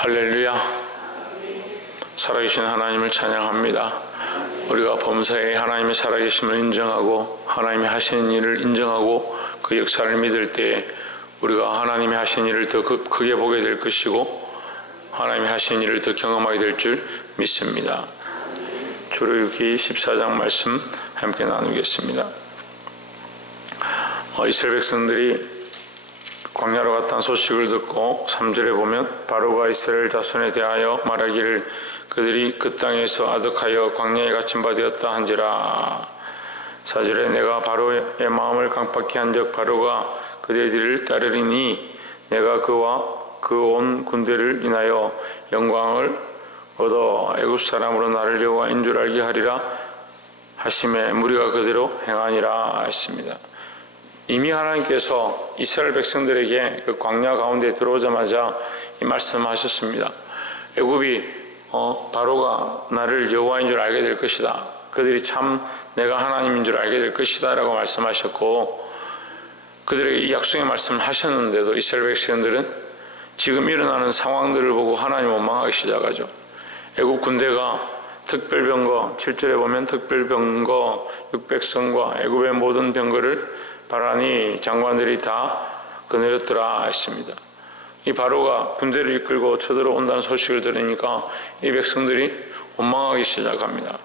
할렐루야. 살아계신 하나님을 찬양합니다. 우리가 범사에 하나님의 살아계심을 인정하고 하나님이 하시는 일을 인정하고 그 역사를 믿을 때 우리가 하나님이 하시는 일을 더 크게 보게 될 것이고 하나님이 하시는 일을 더 경험하게 될 줄 믿습니다. 출애굽기 14장 말씀 함께 나누겠습니다. 이스라엘 백성들이 광야로 갔다는 소식을 듣고 3절에 보면 바로가 이스라엘 자손에 대하여 말하기를 그들이 그 땅에서 아득하여 광야에 갇힌 바 되었다 한지라. 4절에 내가 바로의 마음을 강팍케 한즉 바로가 그들의 뒤를 따르리니 내가 그와 그 온 군대를 인하여 영광을 얻어 애굽 사람으로 나를 여호와인 줄 알게 하리라 하심에 무리가 그대로 행하니라 했습니다. 이미 하나님께서 이스라엘 백성들에게 그 광야 가운데 들어오자마자 이 말씀하셨습니다. 애굽이 바로가 나를 여호와인 줄 알게 될 것이다. 그들이 참 내가 하나님인 줄 알게 될 것이다 라고 말씀하셨고 그들에게 이 약속의 말씀을 하셨는데도 이스라엘 백성들은 지금 일어나는 상황들을 보고 하나님을 원망하기 시작하죠. 애굽 군대가 특별병거 7절에 보면 특별병거 600성과 애굽의 모든 병거를 바라니 장관들이 다 거느렸더라 했습니다. 이 바로가 군대를 이끌고 쳐들어온다는 소식을 들으니까 이 백성들이 원망하기 시작합니다.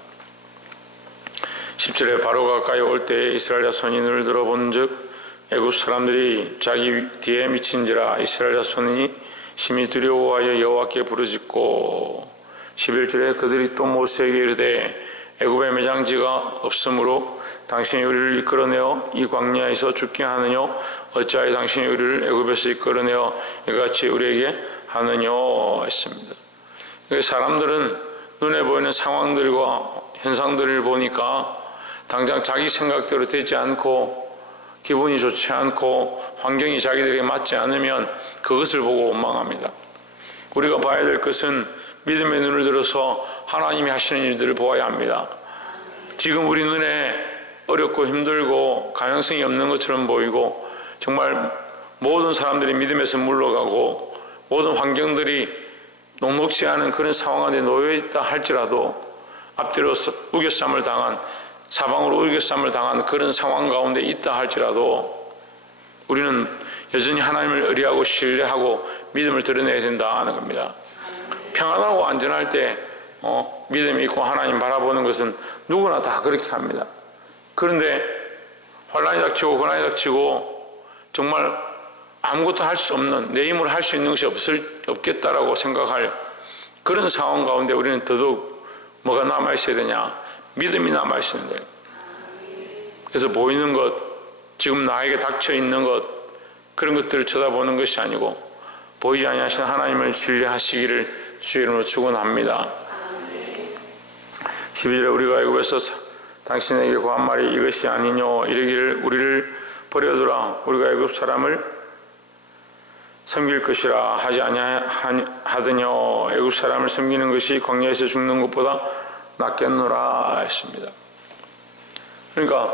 10절에 바로가 가까이 올 때에 이스라엘 자손이 눈을 들어본 즉 애굽 사람들이 자기 뒤에 미친지라 이스라엘 자손이 심히 두려워하여 여호와께 부르짖고 11절에 그들이 또 모세에게 이르되 애굽에 매장지가 없으므로 당신이 우리를 이끌어내어 이 광야에서 죽게 하느뇨 어찌하여 당신이 우리를 애굽에서 이끌어내어 이같이 우리에게 하느뇨 했습니다. 사람들은 눈에 보이는 상황들과 현상들을 보니까 당장 자기 생각대로 되지 않고 기분이 좋지 않고 환경이 자기들에게 맞지 않으면 그것을 보고 원망합니다. 우리가 봐야 될 것은 믿음의 눈을 들어서 하나님이 하시는 일들을 보아야 합니다. 지금 우리 눈에 어렵고 힘들고 가능성이 없는 것처럼 보이고 정말 모든 사람들이 믿음에서 물러가고 모든 환경들이 녹록지 않은 그런 상황 안에 놓여있다 할지라도 앞뒤로 우겨쌈을 당한 사방으로 우겨쌈을 당한 그런 상황 가운데 있다 할지라도 우리는 여전히 하나님을 의뢰하고 신뢰하고 믿음을 드러내야 된다는 겁니다. 평안하고 안전할 때 믿음이 있고 하나님 바라보는 것은 누구나 다 그렇게 합니다. 그런데 환난이 닥치고 고난이 닥치고 정말 아무것도 할 수 없는 내 힘으로 할 수 있는 것이 없겠다라고 생각할 그런 상황 가운데 우리는 더더욱 뭐가 남아있어야 되냐? 믿음이 남아있어야 돼요. 그래서 보이는 것, 지금 나에게 닥쳐있는 것 그런 것들을 쳐다보는 것이 아니고 보이지 아니하시는 하나님을 신뢰하시기를 주의 이름으로 축원합니다. 12절에 우리가 애굽에서 당신에게 구한 말이 이것이 아니뇨 이르기를 우리를 버려두라 우리가 애굽 사람을 섬길 것이라 하지 아니하더뇨 애굽 사람을 섬기는 것이 광야에서 죽는 것보다 낫겠노라 했습니다. 그러니까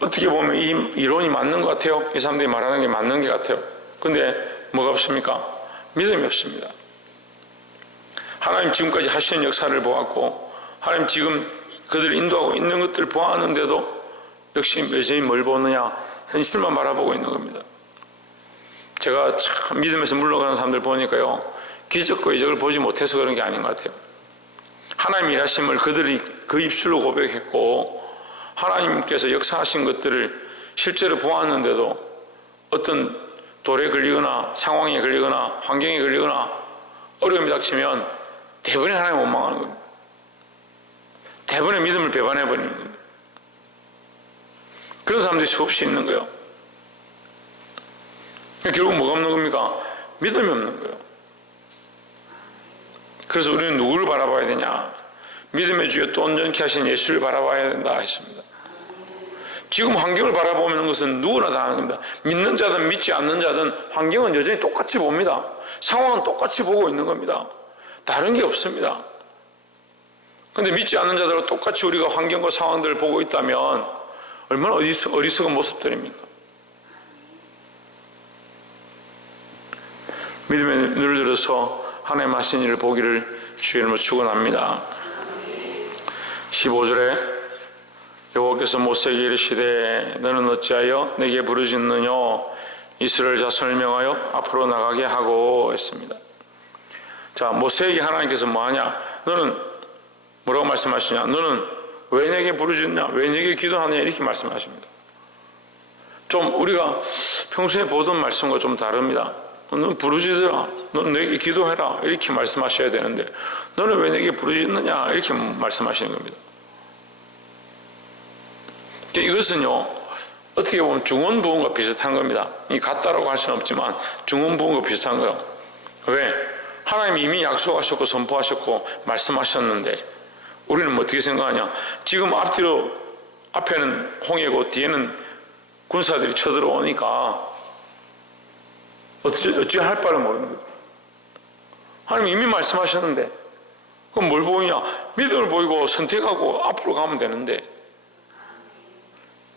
어떻게 보면 이 이론이 맞는 것 같아요. 이 사람들이 말하는 게 맞는 것 같아요. 근데 뭐가 없습니까? 믿음이 없습니다. 하나님 지금까지 하시는 역사를 보았고 하나님 지금 그들을 인도하고 있는 것들을 보았는데도 역시 여전히 뭘 보느냐? 현실만 바라보고 있는 겁니다. 제가 참 믿음에서 물러가는 사람들 보니까요 기적과 이적을 보지 못해서 그런 게 아닌 것 같아요. 하나님 일하심을 그들이 그 입술로 고백했고 하나님께서 역사하신 것들을 실제로 보았는데도 어떤 돌에 걸리거나 상황에 걸리거나 환경에 걸리거나 어려움이 닥치면 대부분의 하나님 원망하는 겁니다. 대부분의 믿음을 배반해버리는 겁니다. 그런 사람들이 수없이 있는 거예요. 결국 뭐가 없는 겁니까? 믿음이 없는 거예요. 그래서 우리는 누구를 바라봐야 되냐? 믿음의 주여 또 온전케 하신 예수를 바라봐야 된다 했습니다. 지금 환경을 바라보는 것은 누구나 다 하는 겁니다. 믿는 자든 믿지 않는 자든 환경은 여전히 똑같이 봅니다. 상황은 똑같이 보고 있는 겁니다. 다른 게 없습니다. 그런데 믿지 않는 자들과 똑같이 우리가 환경과 상황들을 보고 있다면 얼마나 어리석은 모습들입니까? 믿음의 눈을 들어서 하나님 하신 일을 보기를 주의 이름으로 축원합니다. 15절에 여호와께서 모세에게 이르시되 너는 어찌하여 내게 부르짖느냐 이스라엘 자손을 명하여 앞으로 나가게 하고 했습니다. 자, 모세에게 하나님께서 뭐하냐? 너는 뭐라고 말씀하시냐? 너는 왜 내게 부르짖냐? 왜 내게 기도하느냐? 이렇게 말씀하십니다. 좀 우리가 평소에 보던 말씀과 좀 다릅니다. 너는 부르짖으라, 너는 내게 기도해라 이렇게 말씀하셔야 되는데 너는 왜 내게 부르짖느냐 이렇게 말씀하시는 겁니다. 이것은요 어떻게 보면 중언부언과 비슷한 겁니다. 이 같다라고 할 수는 없지만 중언부언과 비슷한 거예요. 왜? 하나님이 이미 약속하셨고 선포하셨고 말씀하셨는데 우리는 뭐 어떻게 생각하냐? 지금 앞에는 홍해고 뒤에는 군사들이 쳐들어오니까 어찌 할 바를 모르는 거죠. 하나님 이미 말씀하셨는데 그럼 뭘 보이냐? 믿음을 보이고 선택하고 앞으로 가면 되는데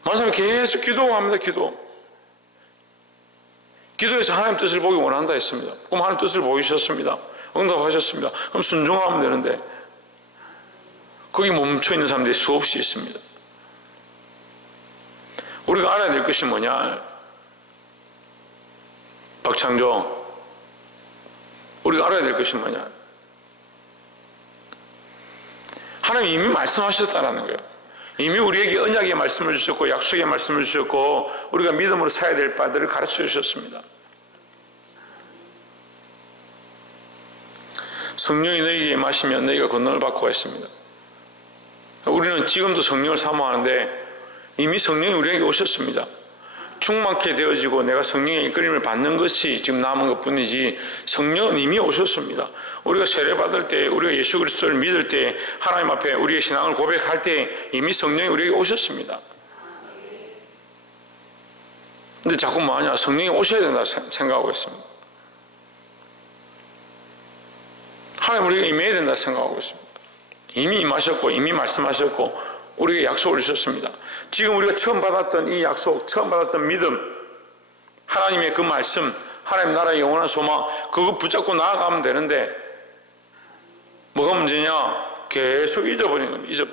많은 사람이 계속 기도합니다. 기도해서 하나님 뜻을 보기 원한다 했습니다. 그럼 하나님 뜻을 보이셨습니다. 응답하셨습니다. 그럼 순종하면 되는데 거기 멈춰있는 사람들이 수없이 있습니다. 우리가 알아야 될 것이 뭐냐? 박창조, 우리가 알아야 될 것이 뭐냐? 하나님이 이미 말씀하셨다는 거예요. 이미 우리에게 언약의 말씀을 주셨고 약속의 말씀을 주셨고 우리가 믿음으로 살아야 될 바들을 가르쳐 주셨습니다. 성령이 너희에게 임하시면 너희가 권능을 받고 했습니다. 우리는 지금도 성령을 사모하는데 이미 성령이 우리에게 오셨습니다. 충만케 되어지고 내가 성령의 이끌림을 받는 것이 지금 남은 것뿐이지 성령은 이미 오셨습니다. 우리가 세례받을 때 우리가 예수 그리스도를 믿을 때 하나님 앞에 우리의 신앙을 고백할 때 이미 성령이 우리에게 오셨습니다. 근데 자꾸 뭐하냐? 성령이 오셔야 된다 생각하고 있습니다. 하나님 우리가 임해야 된다 생각하고 있습니다. 이미 임하셨고 이미 말씀하셨고 우리에게 약속을 주셨습니다. 지금 우리가 처음 받았던 이 약속, 처음 받았던 믿음, 하나님의 그 말씀, 하나님 나라의 영원한 소망, 그거 붙잡고 나아가면 되는데 뭐가 문제냐? 계속 잊어버리는 겁니다.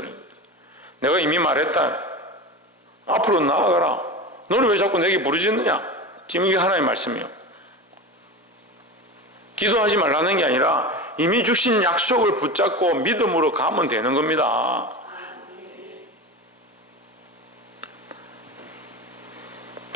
내가 이미 말했다. 앞으로 나아가라. 너는 왜 자꾸 내게 부르짖느냐? 지금 이게 하나님의 말씀이에요. 기도하지 말라는 게 아니라 이미 주신 약속을 붙잡고 믿음으로 가면 되는 겁니다.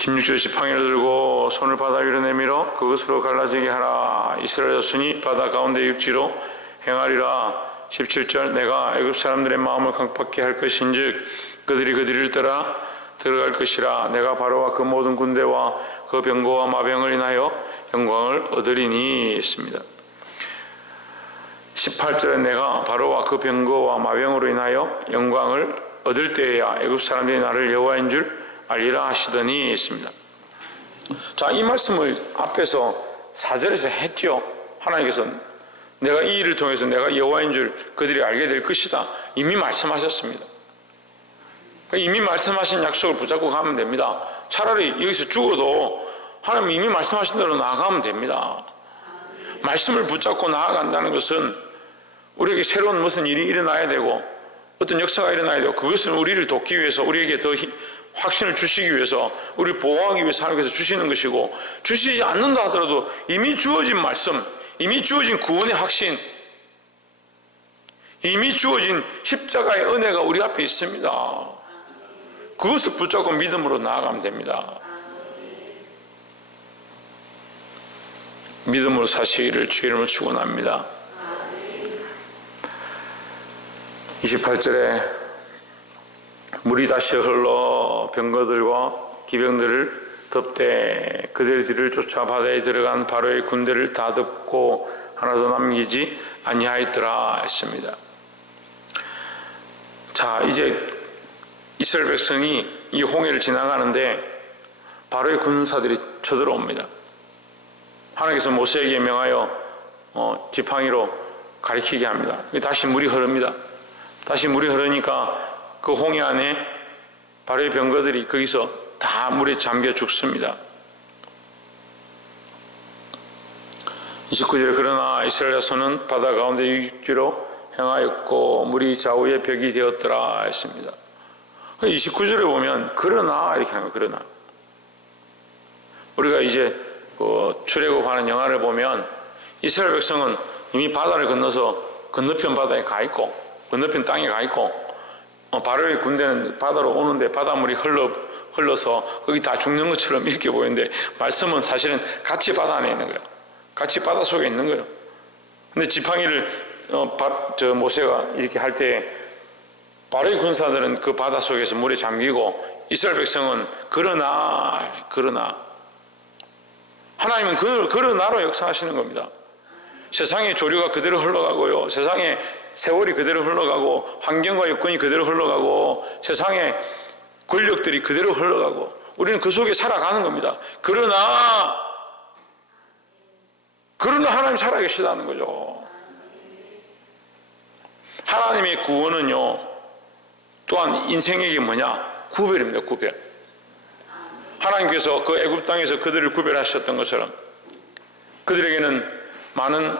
16절 지팡이를 들고 손을 바다 위로 내밀어 그것으로 갈라지게 하라. 이스라엘 자손이 바다 가운데 육지로 행하리라. 17절 내가 애굽 사람들의 마음을 강팍케 할 것인즉 그들이 그 뒤를 따라 들어갈 것이라. 내가 바로와 그 모든 군대와 그 병거와 마병을 인하여 영광을 얻으리니 있습니다. 18절에 내가 바로와 그 병거와 마병으로 인하여 영광을 얻을 때에야 애굽 사람들이 나를 여호와인 줄 알리라 하시더니 있습니다. 자, 이 말씀을 앞에서 4절에서 했죠. 하나님께서 내가 이 일을 통해서 내가 여호와인 줄 그들이 알게 될 것이다. 이미 말씀하셨습니다. 이미 말씀하신 약속을 붙잡고 가면 됩니다. 차라리 여기서 죽어도 하나님 이미 말씀하신 대로 나아가면 됩니다. 말씀을 붙잡고 나아간다는 것은 우리에게 새로운 무슨 일이 일어나야 되고 어떤 역사가 일어나야 되고 그것은 우리를 돕기 위해서 우리에게 더 확신을 주시기 위해서 우리를 보호하기 위해서 하나님께서 주시는 것이고 주시지 않는다 하더라도 이미 주어진 말씀, 이미 주어진 구원의 확신, 이미 주어진 십자가의 은혜가 우리 앞에 있습니다. 그것을 붙잡고 믿음으로 나아가면 됩니다. 믿음으로 사시기를 주의 이름으로 축원합니다. 28절에 물이 다시 흘러 병거들과 기병들을 덮되 그들의 뒤를 쫓아 바다에 들어간 바로의 군대를 다 덮고 하나도 남기지 아니하였더라 했습니다. 자, 이제 이스라엘 백성이 이 홍해를 지나가는데 바로의 군사들이 쳐들어옵니다. 하나님께서 모세에게 명하여 지팡이로 가리키게 합니다. 다시 물이 흐릅니다. 다시 물이 흐르니까 그 홍해 안에 바로의 병거들이 거기서 다 물에 잠겨 죽습니다. 29절에 그러나 이스라엘 자손은 바다 가운데 육지로 행하였고 물이 좌우에 벽이 되었더라 했습니다. 29절에 보면 그러나 이렇게 하는 거예요. 그러나 우리가 이제 출애굽하는 영화를 보면 이스라엘 백성은 이미 바다를 건너서 건너편 바다에 가 있고 건너편 땅에 가 있고 바로의 군대는 바다로 오는데 바닷물이 흘러서 거기 다 죽는 것처럼 이렇게 보이는데 말씀은 사실은 같이 바다 안에 있는 거예요. 같이 바다 속에 있는 거예요. 근데 지팡이를 모세가 이렇게 할 때 바로의 군사들은 그 바다 속에서 물에 잠기고 이스라엘 백성은 그러나 하나님은 그러나로 역사하시는 겁니다. 세상의 조류가 그대로 흘러가고요. 세상의 세월이 그대로 흘러가고 환경과 여건이 그대로 흘러가고 세상의 권력들이 그대로 흘러가고 우리는 그 속에 살아가는 겁니다. 그러나 하나님 살아계시다는 거죠. 하나님의 구원은요 또한 인생에게 뭐냐? 구별입니다. 구별. 하나님께서 그 애굽 땅에서 그들을 구별하셨던 것처럼 그들에게는 많은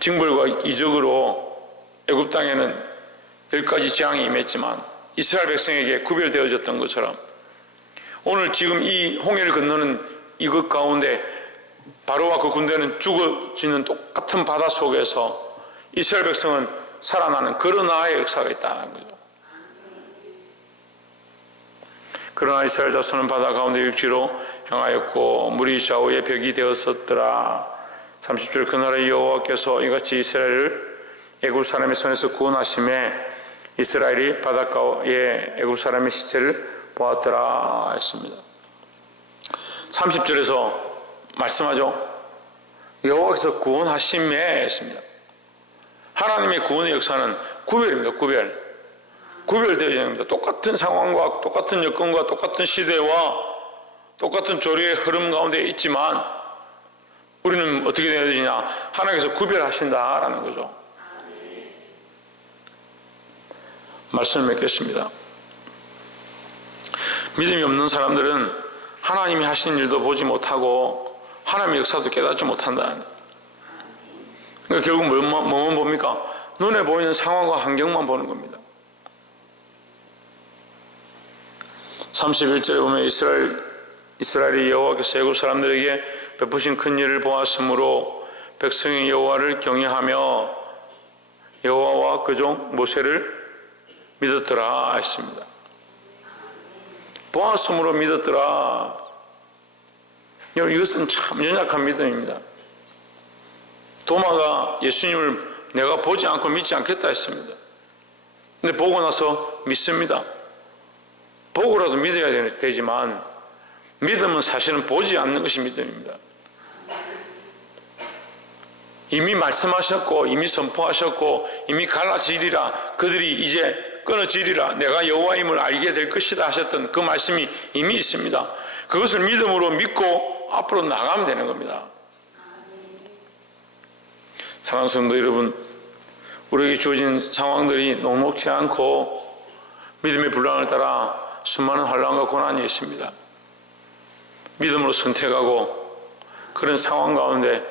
징벌과 이적으로 애굽 땅에는 10가지 재앙이 임했지만 이스라엘 백성에게 구별되어졌던 것처럼 오늘 지금 이 홍해를 건너는 이것 가운데 바로와 그 군대는 죽어지는 똑같은 바다 속에서 이스라엘 백성은 살아나는 그러나의 역사가 있다는 거죠. 그러나 이스라엘 자손은 바다 가운데 육지로 행하였고 물이 좌우에 벽이 되었었더라. 30절 그날의 여호와께서 이같이 이스라엘을 애굽 사람의 손에서 구원하심에 이스라엘이 바닷가에 애굽 사람의 시체를 보았더라 했습니다. 30절에서 말씀하죠. 여호와께서 구원하심에 했습니다. 하나님의 구원의 역사는 구별입니다. 구별되어야 됩니다. 똑같은 상황과 똑같은 여건과 똑같은 시대와 똑같은 조류의 흐름 가운데 있지만 우리는 어떻게 되어야 되냐? 하나님께서 구별하신다라는 거죠. 말씀을 맺겠습니다. 믿음이 없는 사람들은 하나님이 하신 일도 보지 못하고 하나님의 역사도 깨닫지 못한다. 그러니까 결국 뭐만 봅니까? 눈에 보이는 상황과 환경만 보는 겁니다. 31절에 보면 이스라엘이 여호와께서 애굽 사람들에게 베푸신 큰 일을 보았으므로 백성이 여호와를 경외하며 여호와와 그 종 모세를 믿었더라 했습니다. 보았으므로 믿었더라. 이것은 참 연약한 믿음입니다. 도마가 예수님을 내가 보지 않고 믿지 않겠다 했습니다. 근데 보고 나서 믿습니다. 보고라도 믿어야 되지만 믿음은 사실은 보지 않는 것이 믿음입니다. 이미 말씀하셨고 이미 선포하셨고 이미 갈라지리라 그들이 이제 끊어지리라 내가 여호와임을 알게 될 것이다 하셨던 그 말씀이 이미 있습니다. 그것을 믿음으로 믿고 앞으로 나가면 되는 겁니다. 사랑하는 성도 여러분, 우리에게 주어진 상황들이 녹록지 않고 믿음의 분량을 따라 수많은 환난과 고난이 있습니다. 믿음으로 선택하고 그런 상황 가운데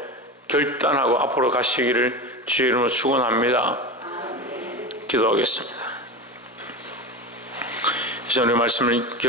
결단하고 앞으로 가시기를 주의 이름으로 축원합니다. 기도하겠습니다. 이제 우리 말씀을